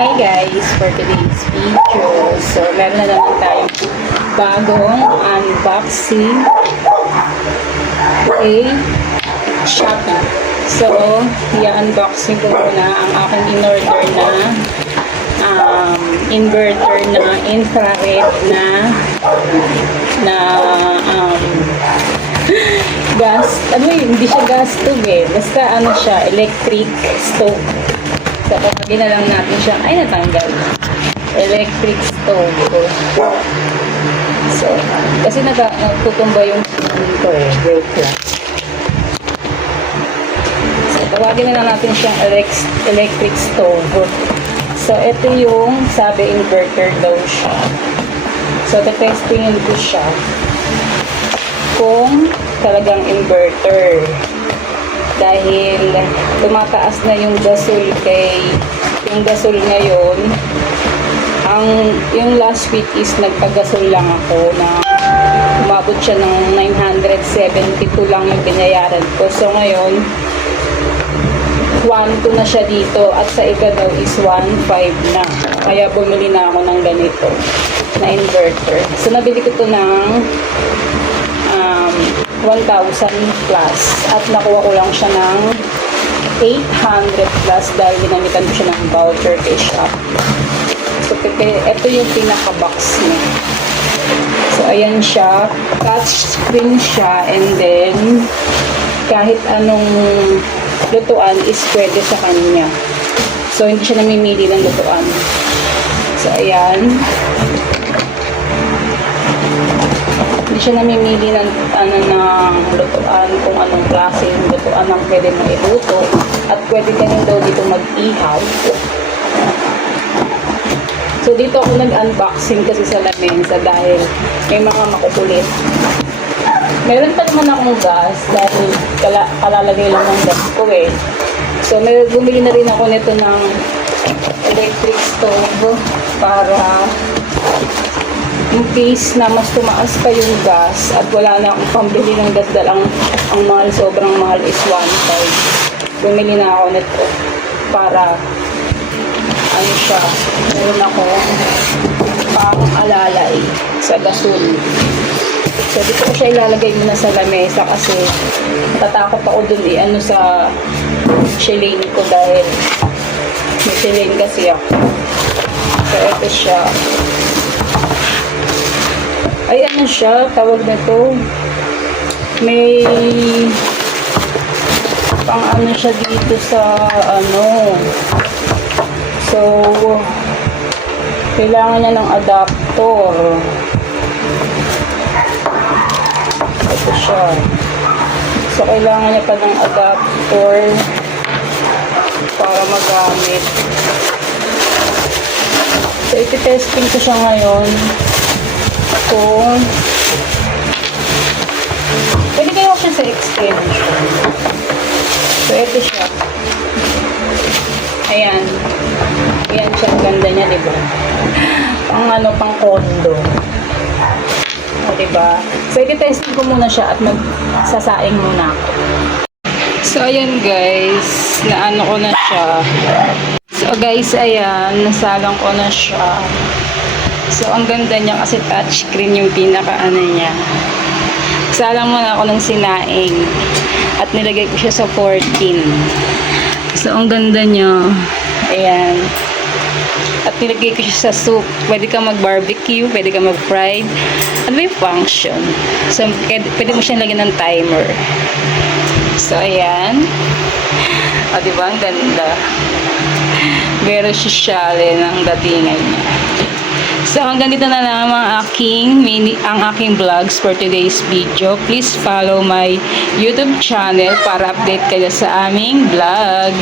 Hi guys, for today's video. So, meron na naman tayong bagong unboxing Shopee. So, i-unboxing ko muna ang aking in-order na inverter na infrared na gas. Hindi siya gas stove eh. Basta siya, electric stove. So, kapagin na lang natin siya. Ay, natanggal. Electric stove. So, kasi nagtutumba yung ko eh. Wait lang. So, tawagin na lang natin siyang electric stove. So, ito yung sabi inverter daw siya. So, testingin ko siya kung talagang inverter. Dahil tumataas na yung gasol yung gasol ngayon. Yung last week is nagpagasol lang ako na umabot siya ng 972 lang yung binayaran ko. So ngayon 1.2 na siya dito at sa iba daw is 1.5 na. Kaya bumili na ako ng ganito na inverter. So nabili ko to ng 1,000 plus at nakuha ko lang siya ng 800 plus dahil ginamitan ko siya ng voucher kay shop. So ito yung pinaka-box niya. So ayan siya, touch screen siya, and then kahit anong lutuan is pwede sa kanya. So hindi siya namimili ng lutuan. So ayan, siya namimili ng lutuan, kung anong klase yung lutuan ang pwede mong iluto at pwede ka rin daw dito mag-ihaw. So dito ako nag-unboxing kasi sa lamesa dahil may mga makukulit. Meron pa naman akong gas dahil kalalagay lang ng gas ko eh. So bumili na rin ako nito ng electric stove para in case na mas tumaas pa yung gas at wala na akong pambili ng gas dahil ang mahal, sobrang mahal is 1.5. Bumili na ako nito para siya, meron ako pang alalay sa gasol. So dito ko siya ilalagay muna sa lamesa kasi natatakot ako dun sa shilane ko dahil may shilane kasi ako. So ito siya. Ay, siya, tawag na to. May pang siya dito sa So, kailangan niya ng adapter. Ito siya. So, kailangan niya pa ng adapter para magamit. So, iti-testing ko siya ngayon. Kung pwede kayo siya sa extension. So, ito siya. Ayan. Ayan siya. Ganda niya, diba? Pang kondo. O, diba? So, iti-testing ko muna siya at magsasaing muna ako. So, ayan guys. Ko na siya. So, guys, ayan. Nasalang ko na siya. So, ang ganda niya kasi touchscreen yung niya. Salang muna ako ng sinaing at nilagay ko siya sa 14. So, ang ganda niya. Ayan. At nilagay ko siya sa soup. Pwede ka mag-barbecue, pwede ka mag-fried. At may function. So, pwede mo siyang lagyan ng timer. So, ayan. O, diba? Ang ganda. Very sociale ng datingan niya. So, hanggang dito na lang ang aking vlogs for today's video. Please follow my YouTube channel para update kayo sa aming vlog.